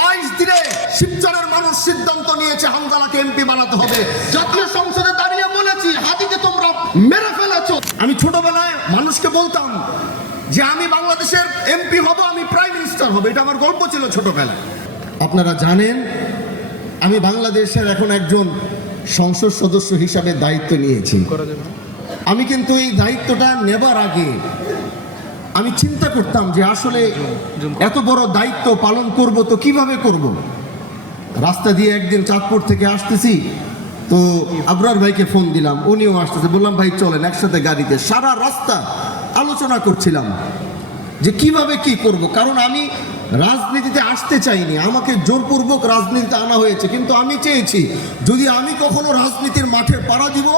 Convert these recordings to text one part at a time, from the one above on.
22 দিনে শিবচরের মানুষ সিদ্ধান্ত নিয়েছে হামজালাকে এমপি বানাতে হবে। জাতীয় সংসদে দাঁড়িয়ে বলেছি, হাদিকে তোমরা মেরে ফেলেছো। আমি ছোটবেলায় মানুষকে বলতাম যে আমি বাংলাদেশের এমপি হব, আমি প্রাইম মিনিস্টার হব, এটা আমার গল্প ছিল ছোটবেলায়। আপনারা জানেন আমি বাংলাদেশের এখন একজন সংসদ সদস্য হিসাবে দায়িত্ব নিয়েছি। আমি কিন্তু এই দায়িত্বটা নেবার আগে আমি চিন্তা করতাম যে আসলে এত বড় দায়িত্ব পালন করব তো কিভাবে করব। রাস্তা দিয়ে একদিন চাঁদপুর থেকে আসতেছি, তো আবরার ভাইকে ফোন দিলাম, উনিও আসতেছে, বললাম ভাই চলেন একসাথে গাড়িতে। সারা রাস্তা আলোচনা করছিলাম যে কিভাবে কি করব, কারণ আমি রাজনীতিতে আসতে চাইনি, আমাকে জোরপূর্বক রাজনীতিতে আনা হয়েছে। কিন্তু আমি চেয়েছি যদি আমি কখনো রাজনীতির মাঠে পাড়া দিব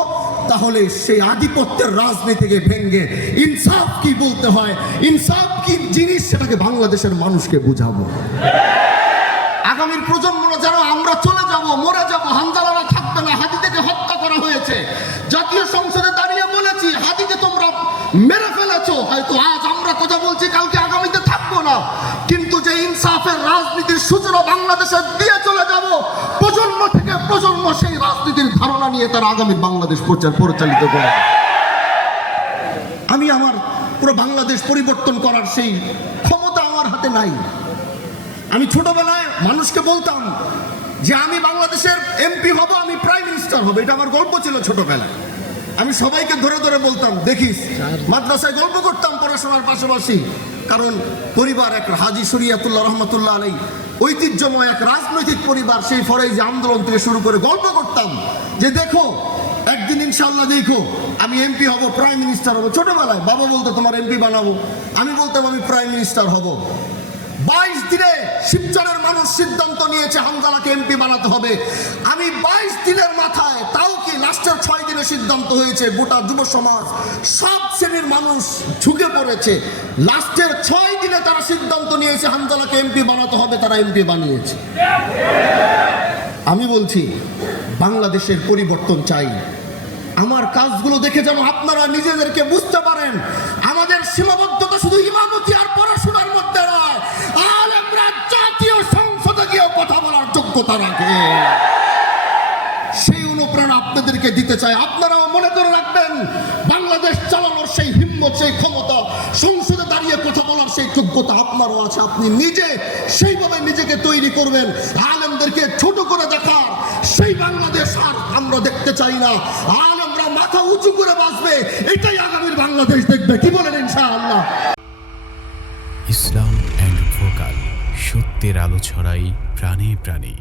তাহলে সেই আধিপত্যের রাজনীতিকে ভেঙে ইনসাফ কি বলতে হয়, ইনসাফ কি জিনিস সেটাকে বাংলাদেশের মানুষকে বুঝাবো। আগামীর প্রজন্মরা যেন আমরা চলে যাব, মরে যাব, হামজালারা থাকবে না, হাদিকে হত্যা করা হয়েছে। জাতীয় সংসদে দাঁড়িয়ে বলেছি, হাদিকে তোমরা মেরে ফেলেছো। হয়তো আজ আমরা কথা বলছি, কালকে আগামীতে থাকবো না, কিন্তু যে ইনসাফের রাজনীতির সূচনা বাংলাদেশে দিয়ে চলে যাব, প্রজন্ম থেকে প্রজন্ম সেই রাজনীতির ধারণা নিয়ে তারা আগামী বাংলাদেশ পরিচালিত করে। আমি আমার পুরো বাংলাদেশ পরিবর্তন করার সেই ক্ষমতা আমার হাতে নাই। আমি ছোটবেলায় মানুষকে বলতাম যে আমি বাংলাদেশের এমপি হব, আমি প্রাইম মিনিস্টার হব, এটা আমার গল্প ছিল ছোটবেলায়। আমি সবাইকে ধরে ধরে বলতাম, দেখিস, মাদ্রাসায় গল্প করতাম পড়াশোনার পাশাপাশি, কারণ পরিবার এক হাজী শরিয়াতুল্লাহ রহমতুল্লাহ আলাইহি ঐতিহ্যময় এক রাজনৈতিক পরিবার। সেই ফরেজ আন্দোলন থেকে শুরু করে গল্প করতাম যে দেখো একদিন ইনশাআল্লাহ দেখো আমি এমপি হব, প্রাইম মিনিস্টার হব। ছোটবেলায় বাবা বলতো তোমার এমপি বানাবো, আমি বলতাম আমি প্রাইম মিনিস্টার হব। 22 দিনে শিবচরের মানুষ সিদ্ধান্ত নিয়েছে হামজালাকে এমপি বানাতে হবে। আমি 22 দিনের মাথায়, তাও কি লাস্টের 6 দিনে সিদ্ধান্ত হয়েছে, গোটা যুব সমাজ সব শ্রেণীর মানুষ ঝুঁকে পড়েছে। লাস্টের 6 দিনে তারা সিদ্ধান্ত নিয়েছে হামজালাকে এমপি বানাতে হবে, তারা এমপি বানিয়েছে। আমি বলছি বাংলাদেশের পরিবর্তন চাই। আমার কাজগুলো দেখে যেন আপনারা নিজেদেরকে বুঝতে পারেন আমাদের সীমাবদ্ধতা শুধু ইমামতি আর পড়াশোনার মধ্যে নয়, আলেমরা জাতীয় সংসদে গিয়ে কথা বলার যোগ্যতা রাখে। সেই অনুপ্রেরণা আপনাদেরকে দিতে চাই। আপনারাও মনে করে রাখবেন বাংলাদেশ চালানোর সেই হিম্মত, সেই ক্ষমতা, সংসদে দাঁড়িয়ে কথা বলার সেই যোগ্যতা আপনারও আছে। আপনি নিজে সেইভাবে নিজেকে তৈরি করবেন। আলেমদেরকে ছোট করে দেখার সেই বাংলাদেশ আর আমরা দেখতে চাই না। আলেমরা মাথা উঁচু করে বাঁচবে, এটাই আগামীর বাংলাদেশ দেখবে। কি বলেন ইনশাআল্লাহ? ইসলাম এন্ড ভোকাল, সত্যের আলো ছড়াই প্রাণে প্রাণে।